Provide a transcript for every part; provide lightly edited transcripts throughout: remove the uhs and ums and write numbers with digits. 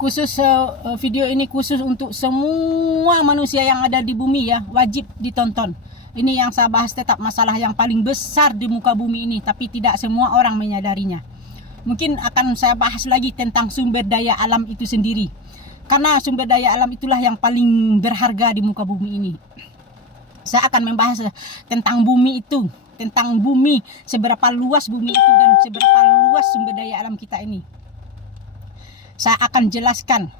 Khusus video ini khusus untuk semua manusia yang ada di bumi ya, wajib ditonton. Ini yang saya bahas tetap masalah yang paling besar di muka bumi ini, tapi tidak semua orang menyadarinya. Mungkin akan saya bahas lagi tentang sumber daya alam itu sendiri, karena sumber daya alam itulah yang paling berharga di muka bumi ini. Saya akan membahas tentang bumi itu, tentang bumi, seberapa luas bumi itu dan seberapa luas sumber daya alam kita ini. Saya akan jelaskan.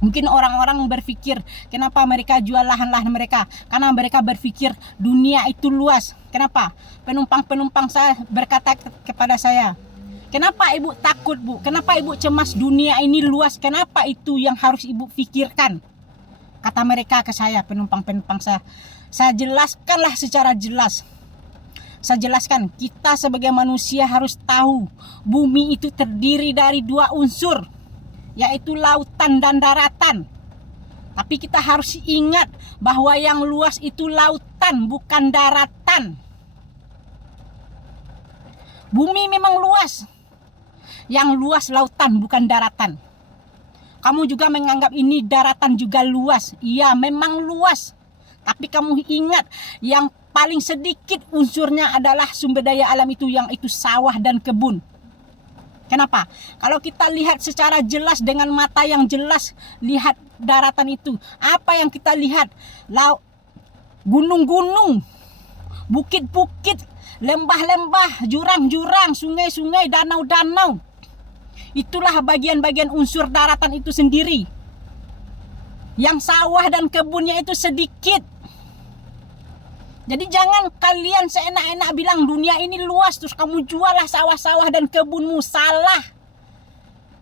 Mungkin orang-orang berpikir, kenapa mereka jual lahan-lahan mereka? Karena mereka berpikir dunia itu luas. Kenapa? Penumpang-penumpang saya berkata kepada saya, kenapa ibu takut, Bu? Kenapa ibu cemas dunia ini luas? Kenapa itu yang harus ibu pikirkan? Kata mereka ke saya, penumpang-penumpang saya. Saya jelaskanlah secara jelas. Saya jelaskan, kita sebagai manusia harus tahu bumi itu terdiri dari dua unsur, yaitu lautan dan daratan. Tapi kita harus ingat bahwa yang luas itu lautan, bukan daratan. Bumi memang luas. Yang luas lautan, bukan daratan. Kamu juga menganggap ini daratan juga luas. Iya, memang luas. Tapi kamu ingat, yang paling sedikit unsurnya adalah sumber daya alam itu, yang itu sawah dan kebun. Kenapa? Kalau kita lihat secara jelas dengan mata yang jelas, lihat daratan itu, apa yang kita lihat? Gunung-gunung, bukit-bukit, lembah-lembah, jurang-jurang, sungai-sungai, danau-danau. Itulah bagian-bagian unsur daratan itu sendiri. Yang sawah dan kebunnya itu sedikit. Jadi jangan kalian seenak-enak bilang dunia ini luas terus kamu jualah sawah-sawah dan kebunmu. Salah.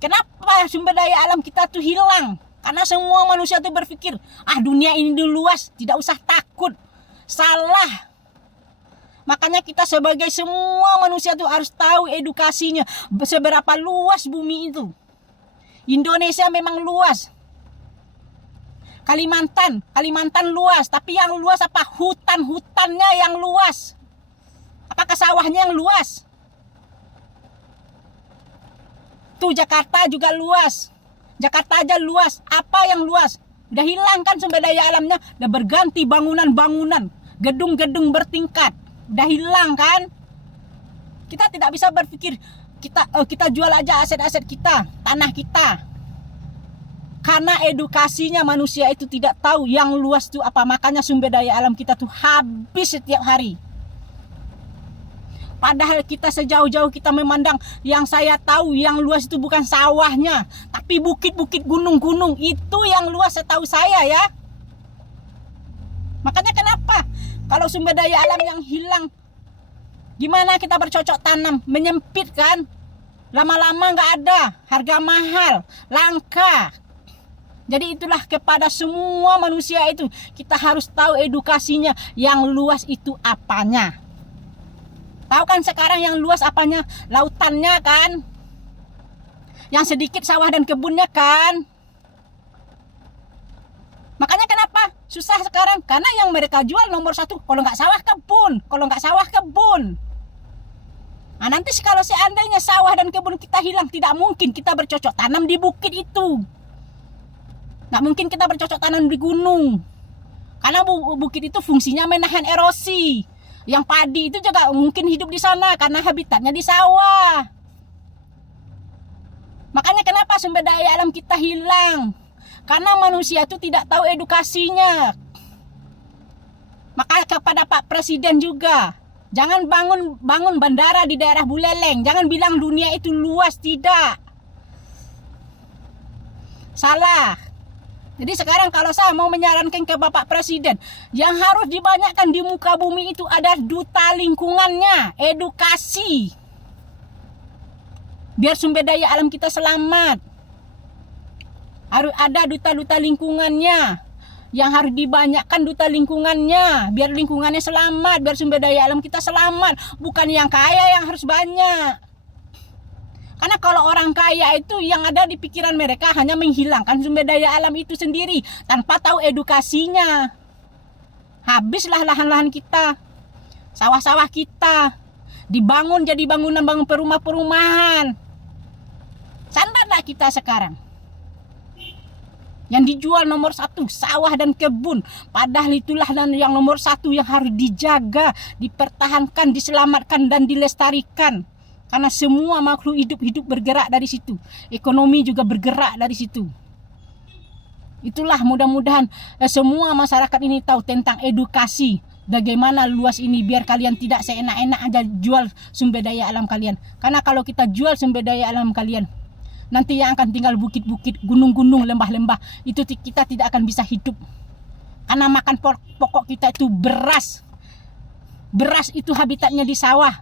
Kenapa sumber daya alam kita tuh hilang? Karena semua manusia tuh berpikir, dunia ini luas, tidak usah takut. Salah. Makanya kita sebagai semua manusia tuh harus tahu edukasinya, seberapa luas bumi itu. Indonesia memang luas. Kalimantan luas, tapi yang luas apa? Hutan-hutannya yang luas. Apakah sawahnya yang luas? Tuh Jakarta juga luas. Jakarta aja luas. Apa yang luas? Udah hilang kan sumber daya alamnya, udah berganti bangunan-bangunan, gedung-gedung bertingkat. Udah hilang kan? Kita tidak bisa berpikir kita jual aja aset-aset kita, tanah kita. Karena edukasinya manusia itu tidak tahu yang luas itu apa. Makanya sumber daya alam kita tuh habis setiap hari. Padahal kita sejauh-jauh kita memandang, yang saya tahu yang luas itu bukan sawahnya, tapi bukit-bukit, gunung-gunung. Itu yang luas setahu saya ya. Makanya kenapa? Kalau sumber daya alam yang hilang, gimana kita bercocok tanam? Menyempit kan? Lama-lama nggak ada, harga mahal, langka. Jadi itulah kepada semua manusia itu, kita harus tahu edukasinya, yang luas itu apanya. Tahu kan sekarang yang luas apanya? Lautannya kan? Yang sedikit sawah dan kebunnya kan? Makanya kenapa susah sekarang? Karena yang mereka jual nomor satu, kalau nggak sawah kebun, kalau nggak sawah kebun. Nah, nanti kalau seandainya sawah dan kebun kita hilang, tidak mungkin kita bercocok tanam di bukit itu. Nggak mungkin kita bercocok tanam di gunung. Karena bukit itu fungsinya menahan erosi. Yang padi itu juga mungkin hidup di sana karena habitatnya di sawah. Makanya kenapa sumber daya alam kita hilang? Karena manusia itu tidak tahu edukasinya. Maka kepada Pak Presiden juga, jangan bangun bandara di daerah Buleleng. Jangan bilang dunia itu luas, tidak. Salah. Jadi sekarang kalau saya mau menyarankan ke Bapak Presiden, yang harus dibanyakkan di muka bumi itu ada duta lingkungannya, edukasi. Biar sumber daya alam kita selamat. Harus ada duta-duta lingkungannya. Yang harus dibanyakkan duta lingkungannya, biar lingkungannya selamat, biar sumber daya alam kita selamat. Bukan yang kaya yang harus banyak. Karena kalau orang kaya itu yang ada di pikiran mereka hanya menghilangkan sumber daya alam itu sendiri tanpa tahu edukasinya. Habislah lahan-lahan kita, sawah-sawah kita, dibangun jadi bangunan perumahan. negara kita sekarang. Yang dijual nomor satu, sawah dan kebun. Padahal itulah yang nomor satu yang harus dijaga, dipertahankan, diselamatkan, dan dilestarikan. Karena semua makhluk hidup bergerak dari situ. Ekonomi juga bergerak dari situ. Itulah mudah-mudahan semua masyarakat ini tahu tentang edukasi. Bagaimana luas ini, biar kalian tidak seenak-enak aja jual sumber daya alam kalian. Karena kalau kita jual sumber daya alam kalian, nanti yang akan tinggal bukit-bukit, gunung-gunung, lembah-lembah, itu kita tidak akan bisa hidup. Karena makan pokok kita itu beras. Beras itu habitatnya di sawah.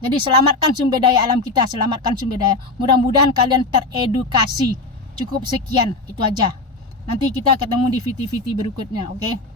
Jadi selamatkan sumber daya alam kita, selamatkan sumber daya. Mudah-mudahan kalian teredukasi. Cukup sekian, itu aja. Nanti kita ketemu di video-video berikutnya, oke?